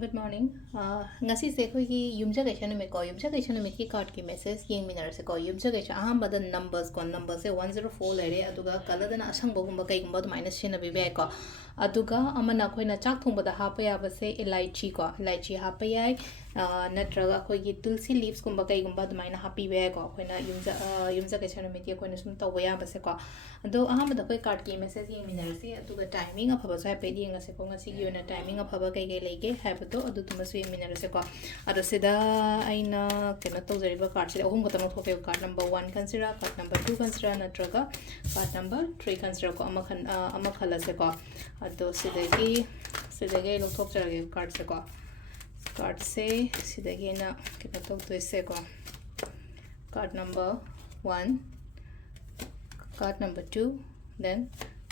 Good morning. Ngasigi ꯑꯩꯈꯣꯏꯒꯤ ꯌꯨꯝꯖꯀꯩꯁ ꯅꯨꯃꯤꯠꯀꯣ ꯌꯨꯝꯖꯀꯩꯁ ꯅꯨꯃꯤꯠꯀꯤ ꯀꯥꯔꯠꯀꯤ ꯃꯦꯁꯦꯖ ꯌꯦꯡꯃꯤꯟꯅꯔꯁꯦꯀꯣ ꯌꯨꯝꯖꯀꯩꯁ ꯑꯍꯥꯟꯕꯗ ꯅꯝꯕꯔꯁꯦ 104 ꯂꯩꯔꯦ ꯑꯗꯨꯒ ꯀꯂꯔꯗꯅ ꯑꯁꯪꯕꯒꯨꯝꯕ ꯀꯩꯒꯨꯝꯕ ꯑꯗꯨꯃꯥꯏꯅ ꯁꯤꯖꯤꯟꯅꯕꯤꯕ ꯌꯥꯏꯀꯣ ꯑꯗꯨꯒ ꯑꯃꯅ ꯑꯩꯈꯣꯏꯅ ꯆꯥꯛ ꯊꯣꯡꯕꯗ ꯍꯥꯞꯄ ꯌꯥꯕꯁꯦ ꯏꯂꯥꯏꯆꯤ ꯍꯥꯞꯄ ꯌꯥꯏ ꯅꯠꯇ꯭ꯔꯒ ꯑꯩꯈꯣꯏꯒꯤ ꯇꯨꯜꯁꯤ ꯂꯤꯞꯁꯀꯨꯝꯕ ꯀꯩꯒꯨꯝꯕ ꯑꯗꯨꯃꯥꯏꯅ ꯍꯥꯞꯄꯤꯕ ꯌꯥꯏꯀꯣ ꯑꯩꯈꯣꯏꯅ ꯌꯨꯝꯖꯀꯩꯁ ꯅꯨꯃꯤꯠꯀꯤ ꯑꯩꯈꯣꯏꯅ ꯁꯨꯝ ꯇꯧꯕ ꯌꯥꯕꯁꯦꯀꯣ ꯑꯗꯣ ꯑꯍꯥꯟꯕꯗ ꯑꯩꯈꯣꯏ ꯀꯥꯔꯠꯀꯤ ꯃꯦꯁꯦꯖ ꯌꯦꯡꯃꯤꯟꯅꯔꯁꯤ ꯑꯗꯨꯒ ꯇꯥꯏꯃꯤꯡ ꯑꯐꯕꯁꯨ ꯍꯥꯏꯐꯦꯠ ꯌꯦꯡꯉꯁꯦꯀꯣ ꯉꯁꯤꯒꯤ ꯑꯣꯏꯅ ꯇꯥꯏꯃꯤꯡ ꯑꯐꯕ ꯀꯩ ꯂꯩꯒꯦ ꯍꯥꯏꯕꯗꯣ ꯑꯗꯨꯗꯨꯃꯁꯨ ꯌꯦꯡꯃꯤꯟꯅꯔꯁꯦꯀꯣ ꯑꯗꯣ ꯁꯤꯗ ꯑꯩꯅ ꯀꯩꯅꯣ ꯇꯧꯖꯔꯤꯕ ꯀꯥꯔꯠꯁꯤꯗ ꯑꯍꯨꯝ ꯈꯛꯇꯪ ꯂꯧꯊꯣꯛꯀꯦꯕ ꯀꯥꯔꯠ ꯅꯝꯕꯔ 1 ꯈꯟꯁꯤꯔꯥ ꯀꯥꯔꯠ ꯅꯝꯕꯔ 2 ꯈꯟꯁꯤꯔꯥ ꯅꯠꯇ꯭ꯔꯒ ꯀꯥꯔꯠ ꯅꯝꯕꯔ 3 ꯈꯟꯁꯤꯔꯥꯀꯣ ꯑꯃ ꯈꯜꯂꯁꯦꯀꯣ ꯑꯗꯣ ꯁꯤꯗꯒꯤ ꯑꯩ ꯂꯧꯊꯣꯛꯆꯔꯒꯦ ꯀꯥꯔꯠꯁꯦꯀꯣ ꯀꯥꯔꯠꯁꯦ ꯁꯤꯗꯒꯤ ꯑꯩꯅ ꯀꯩꯅꯣ ꯇꯧꯗꯣꯏꯁꯦꯀꯣ card number 1 card number 2 then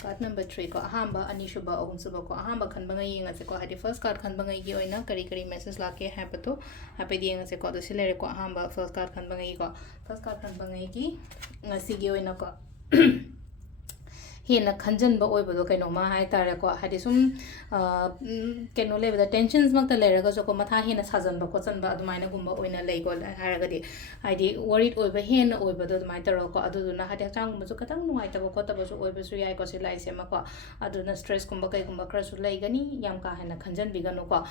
card number 3 ꯀꯣ ꯑꯍꯥꯟꯕ ꯑꯅꯤꯁꯨꯕ ꯑꯍꯨꯝꯁꯨꯕ ꯀꯣ ꯑꯍꯥꯟꯕ ꯈꯟꯕꯉꯩ ꯌꯦꯡꯉꯁꯦꯀꯣ ꯍꯥꯏꯗꯤ ꯐꯔꯁ ꯀꯥꯔꯠ ꯈꯟꯕꯉꯩꯒꯤ ꯑꯣꯏꯅ ꯀꯔꯤ ꯃꯦꯁꯦꯖ ꯂꯥꯛꯀꯦ ꯍꯥꯏꯕꯗꯣ ꯍꯥꯏꯐꯦꯠ ꯌꯦꯡꯉꯁꯦꯀꯣ ꯑꯗꯣ ꯁꯤ ꯂꯩꯔꯦꯀꯣ ꯑꯍꯥꯟꯕ ꯐꯔꯁ ꯀꯥꯔꯠ ꯈꯟꯕꯉꯩꯒꯤꯀꯣ ꯐꯔꯁ ꯀꯥꯔꯠ ꯈꯟꯕꯉꯩꯒꯤ ꯉꯁꯤꯒꯤ ꯑꯣꯏꯅꯀꯣ ꯍꯦꯟꯅ ꯈꯟꯖꯟꯕ ꯑꯣꯏꯕꯗꯣ ꯀꯩꯅꯣꯃ ꯍꯥꯏꯇꯥꯔꯦꯀꯣ ꯍꯥꯏꯗꯤ ꯁꯨꯝ ꯀꯩꯅꯣ ꯂꯩꯕꯗ ꯇꯦꯟꯁꯟꯁꯃꯛꯇ ꯂꯩꯔꯒꯁꯨꯀꯣ ꯃꯊꯥ ꯍꯦꯟꯅ ꯁꯥꯖꯟꯕ ꯈꯣꯠꯆꯟꯕ ꯑꯗꯨꯃꯥꯏꯅꯒꯨꯝꯕ ꯑꯣꯏꯅ ꯂꯩꯀꯣ ꯍꯥꯏꯔꯒꯗꯤ ꯍꯥꯏꯗꯤ ꯋꯥꯔꯤꯠ ꯑꯣꯏꯕ ꯍꯦꯟꯅ ꯑꯣꯏꯕꯗꯣ ꯑꯗꯨꯃꯥꯏꯅ ꯇꯧꯔꯒꯀꯣ ꯑꯗꯨꯗꯨꯅ ꯍꯥꯏꯗꯤ ꯍꯛꯆꯥꯡꯒꯨꯝꯕꯁꯨ ꯈꯤꯇꯪ ꯅꯨꯡꯉꯥꯏꯇꯕ ꯈꯣꯠꯇꯕꯁꯨ ꯑꯣꯏꯕꯁꯨ ꯌꯥꯏꯀꯣ ꯁꯤ ꯂꯥꯏꯁꯦ ꯑꯃꯀꯣ ꯑꯗꯨꯅ ꯁ꯭ꯇ꯭ꯔꯦꯁꯀꯨꯝꯕ ꯀꯩꯒꯨꯝꯕ ꯈꯔꯁꯨ ꯂꯩꯒꯅꯤ ꯌꯥꯝ ꯀꯥ ꯍꯦꯟꯅ ꯈꯟꯖꯟꯕꯤꯒꯅꯨꯀꯣ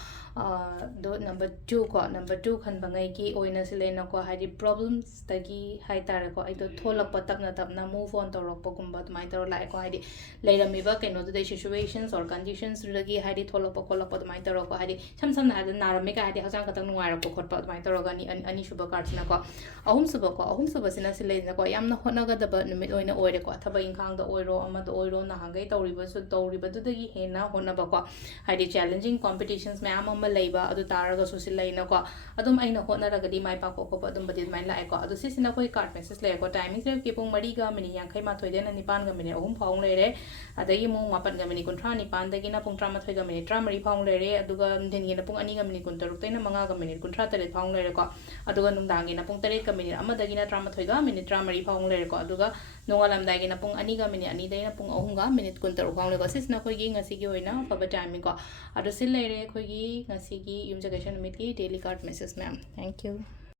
ꯑꯗꯣ ꯅꯝꯕꯔ 2 ꯀꯣ ꯅꯝꯕꯔ 2 ꯈꯟꯕꯉꯩꯒꯤ ꯑꯣꯏꯅ ꯁꯤ ꯂꯩꯅꯀꯣ ꯍꯥꯏꯗꯤ ꯄ꯭ꯔꯣꯕ꯭ꯂꯦꯝꯁꯇꯒꯤ ꯍꯥꯏꯇꯥꯔꯦꯀꯣ ꯑꯩꯗꯣ ꯊꯣꯛꯂꯛꯄ ꯇꯞꯅ ꯃꯨꯚ ꯑꯣꯟ ꯇꯧꯔꯛꯄꯒꯨꯝꯕ ꯑꯗꯨꯃꯥꯏꯅ ꯇꯧꯔ ꯂꯥꯛꯑꯦꯀꯣ ꯍꯥꯏꯗꯤ ꯂꯩꯔꯝꯃꯤꯕ ꯀꯩꯅꯣꯗꯨꯗꯩ ꯁꯤꯆꯨꯋꯦꯁꯟꯁ ꯑꯣꯔ ꯀꯟꯗꯤꯁꯟꯁꯇꯨꯗꯒꯤ ꯍꯥꯏꯗꯤ ꯊꯣꯛꯂꯛꯄ ꯈꯣꯠꯂꯛꯄ ꯑꯗꯨꯃꯥꯏꯅ ꯇꯧꯔꯛꯄ ꯍꯥꯏꯗꯤ ꯁꯝꯅ ꯍꯥꯏꯔꯕꯗ ꯅꯥꯔꯝꯃꯦ ꯍꯥꯏꯗꯤ ꯍꯛꯆꯥꯡ ꯈꯛꯇꯪ ꯅꯨꯡꯉꯥꯏꯔꯛꯄ ꯈꯣꯠꯄ ꯑꯗꯨꯃꯥꯏꯅ ꯇꯧꯔꯒ ꯑꯅꯤꯁꯨꯕ ꯀꯥꯔꯠꯁꯤꯅꯀꯣ ꯑꯍꯨꯝꯁꯨꯕꯁꯤꯅ ꯁꯤ ꯂꯩꯗꯅꯀꯣ ꯌꯥꯝꯅ ꯍꯣꯠꯅꯒꯗꯕ ꯅꯨꯃꯤꯠ ꯑꯣꯏꯅ ꯑꯣꯏꯔꯦꯀꯣ ꯊꯕꯛ ꯏꯪꯈꯥꯡꯗ ꯑꯣꯏꯔꯣ ꯑꯃꯗ ꯑꯣꯏꯔꯣ ꯅꯍꯥꯟꯈꯩ ꯇꯧꯔꯤꯕꯗꯨꯗꯒꯤ ꯍꯦꯟꯅ ꯍꯣꯠꯅꯕꯀꯣ ꯍꯥꯏꯗꯤ ꯆꯦꯂꯦꯟꯖꯤꯡ ꯀꯣꯝꯄꯤꯇꯤꯁꯟꯁ ꯃꯌꯥꯝ ꯑꯃ ꯂꯩꯕ ꯑꯗꯨ ꯇꯥꯔꯒꯁꯨ ꯁꯤ ꯂꯩꯅꯀꯣ ꯑꯗꯨꯝ ꯑꯩꯅ ꯍꯣꯠꯅꯔꯒꯗꯤ ꯃꯥꯏ ꯄꯥꯛꯄ ꯈꯣꯠꯄ ꯑꯗꯨꯝꯕꯗꯤ ꯑꯗꯨꯃꯥꯏꯅ ꯂꯥꯛꯑꯦꯀꯣ ꯑꯗꯣ ꯁꯤꯁꯤꯅ ꯑꯩꯈꯣꯏ ꯀꯥꯔꯠ ꯃꯦꯁꯦꯖ ꯂꯩꯔꯦꯀꯣ ꯇꯥꯏꯃꯤꯡꯁꯦ ꯄꯨꯡ 4ꯒ ꯃꯤꯅꯤꯠ 51 9ꯒ ꯃꯤꯅꯤꯠ 3 ꯐꯥꯎ ꯂꯩꯔꯦ ꯑꯗꯒꯤ ꯑꯃꯨꯛ 7ꯒ ꯃꯤꯅꯤꯠ 39 ꯄꯨꯡ 11ꯒ ꯃꯤꯅꯤꯠ 13 ꯐꯥꯎ ꯂꯩꯔꯦ ꯑꯗꯨꯒ ꯅꯨꯡꯊꯤꯟꯒꯤꯅ ꯄꯨꯡ 2ꯒ ꯃꯤꯅꯤꯠ 16 5ꯒ ꯃꯤꯅꯤꯠ 38 ꯐꯥꯎ ꯂꯩꯔꯦꯀꯣ ꯑꯗꯨꯒ ꯅꯨꯡꯗꯥꯡꯒꯤꯅ ꯄꯨꯡ 7ꯒ ꯃꯤꯅꯤꯠ 1ꯗꯒꯤꯅ 13ꯒ ꯃꯤꯅꯤꯠ 13 ꯐꯥꯎ ꯂꯩꯔꯦꯀꯣ ꯑꯗꯨꯒ ꯅꯣꯡꯉꯥꯜꯂꯝꯗꯥꯏꯒꯤꯅ ꯄꯨꯡ 2ꯒ ꯃꯤꯅꯤꯠ 2ꯗꯒꯤꯅ ꯄꯨꯡ 3ꯒ ꯃꯤꯅꯤꯠ 16 ꯐꯥꯎ ꯂꯩꯀꯣ ꯁꯤꯁꯤꯅ ꯑꯩꯈꯣꯏꯒꯤ ꯉꯁꯤꯒꯤ ꯑꯣꯏꯅ ꯑꯐꯕ ꯇꯥꯏꯃꯤꯡꯀꯣ ꯑꯗꯣ ꯁꯤ ꯂꯩꯔꯦ ꯑꯩꯈꯣꯏꯒꯤ ꯉꯁꯤꯒꯤ ꯌꯨꯝꯖꯀꯩꯁ ꯅꯨꯃꯤꯠꯀꯤ ꯗꯦꯂꯤ ꯀꯥꯔꯠ ꯃꯦꯁꯦꯖ ꯃꯌꯥꯝ ꯊꯦꯡꯛ ꯌꯨ